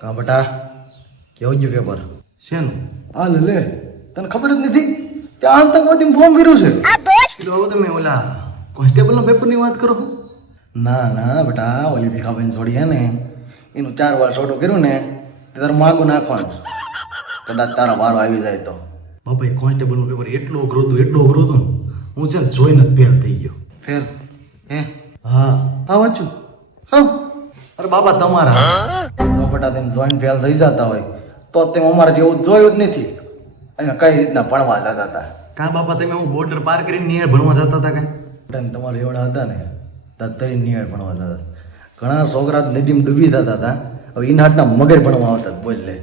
કા બટા કેવું ગયું પેપર શેનું આ લે તને ખબર જ નથી ત્યાં આતંકવાદી ફોર્મ કર્યું છે એટલે હવે તમે ઓલા કોન્સ્ટેબલના પેપરની વાત કરો ના ના બેટા ઓલી ભીખાભાઈ છોડી હે ને એનું 4 વાર છોટો કર્યું ને તે તારે માગું નાખવાનું કદાચ તારા વારો આવી જાય તો બાપા એ કોન્સ્ટેબલનું પેપર એટલું અઘરું હતું હું છે ને જોઈને જ ફેલ થઈ ગયો ફેલ હે હા વાંચું હા અરે બાપા તમારા જો બેટા તમે જોઈને ફેલ થઈ જતા હોય તો તમે અમારે જેવું જોયું જ નથી અહીંયા કઈ રીતના ભણવા જતા હતા કા બાપા તમે હું બોર્ડર પાર કરીને નિયર ભણવા જતા હતા કાંઈ તમારે એવડા હતા ને ત્યાં તઈ નિયર ભણવા જતા ઘણા છોકરા નદીમ ડૂબી જતા હતા હવે એના હાથના મગર ભણવા આવતા બોલ લે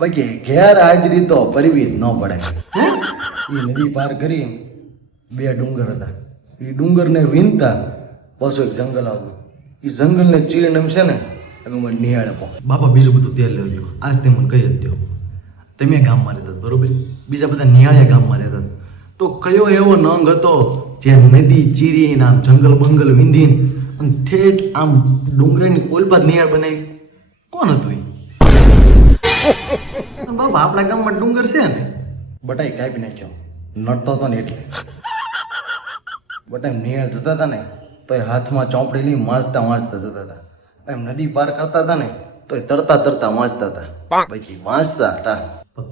બાકી ઘેર હાજરી તો પરવી જ ન પડે એ નદી પાર કરી 2 ડુંગર હતા એ ડુંગરને વીનતા પાછું એક જંગલ આવતું એ જંગલને ચીરીને એમ છે ને તમે મને નિહાળે પો બાપા બીજું બધું તેલ લેજો આજ તે મને કહી જ દો તમે ગામમાં રહેતા બરોબર બીજા બધા નિહાળ્યા ગામમાં રહેતા તો કયો એવો નંગ હતો જે નદી ચીરીને આમ જંગલ બંગલ વીંધીને અને ઠેઠ આમ ડુંગરાની ઓલપાદ નિહાળ બનાવી કોણ હતું એ બાપા આપણા ગામમાં ડુંગર છે ને બટાઈ કાપી નાખ્યો નડતો હતો ને એટલે બટાઈ નિહાળ જતા હતા ને તો એ હાથમાં ચોપડી લઈ વાંચતા જતા હતા એમ નદી પાર કરતા હતા ને તો એ તરતા વાંચતા હતા પછી વાંચતા હતા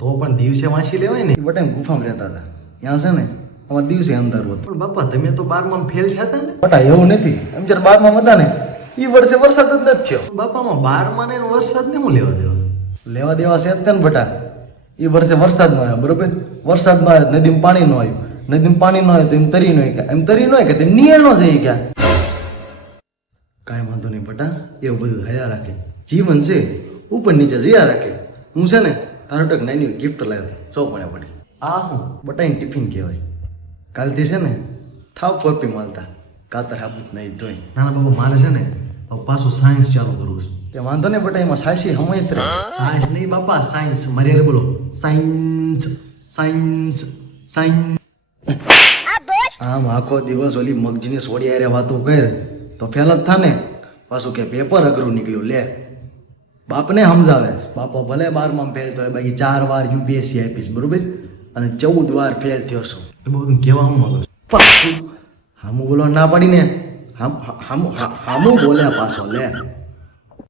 તો પણ દિવસે વાંચી લેવાય ને બટાઈ ગુફામાં રહેતા હતા ત્યાં છે ને અમારે દિવસે અંધારું હતું પણ બાપા તમે તો 12માં ફેલ થયા હતા ને બટા એવું નથી એમ જ્યારે 12માં હતા ને એ વર્ષે વરસાદ જ નથી થયો બાપામાં 12માં ને વરસાદ ને હું લેવા દેવા છે જ ને બટા એ વર્ષે વરસાદ ન આવ્યો બરોબર વરસાદ ન આવ્યો નદીમાં પાણી ન આવ્યું નદીમાં પાણી ન આવ્યું તો એમ તરી ન એમ તરી ન કે નિયળ ન જઈ ગયા કાંઈ વાંધો નહીં બટા એવું બધું થયા રાખે જીવન છે ઉપર નીચે જયા રાખે હું છે ને તારો ટક નાની ગિફ્ટ લાવ્યો ચોપડે પડી આ હું બટાઈને ટિફિન કહેવાય કાલથી છે ને થાવ ફોરપી માલતા કાતર હાબુત નહીં જોઈ નાના બાબા મારે છે ને પાછું સાયન્સ ચાલુ કરવું છે તે વાંધો નહીં બટા એમાં સાયન્સ હમણાં જ સાયન્સ નહીં બાપા સાયન્સ મારી બોલો સાયન્સ આમ આખો દિવસ ઓલી મગજીની સોડી આરે વાતો કરે તો ફેલ જ થા ને પાછું કે પેપર અઘરું નીકળ્યું લે બાપને સમજાવે બાપો ભલે 12માં ફેલ થયો બાકી 4 વાર યુપીએસસી આપીશ બરોબર અને 14 વાર ફેલ થયો છું એ બધું કહેવા હું માંગુ છું હામું બોલવા ના પાડીને હામું બોલ્યા પાછો લે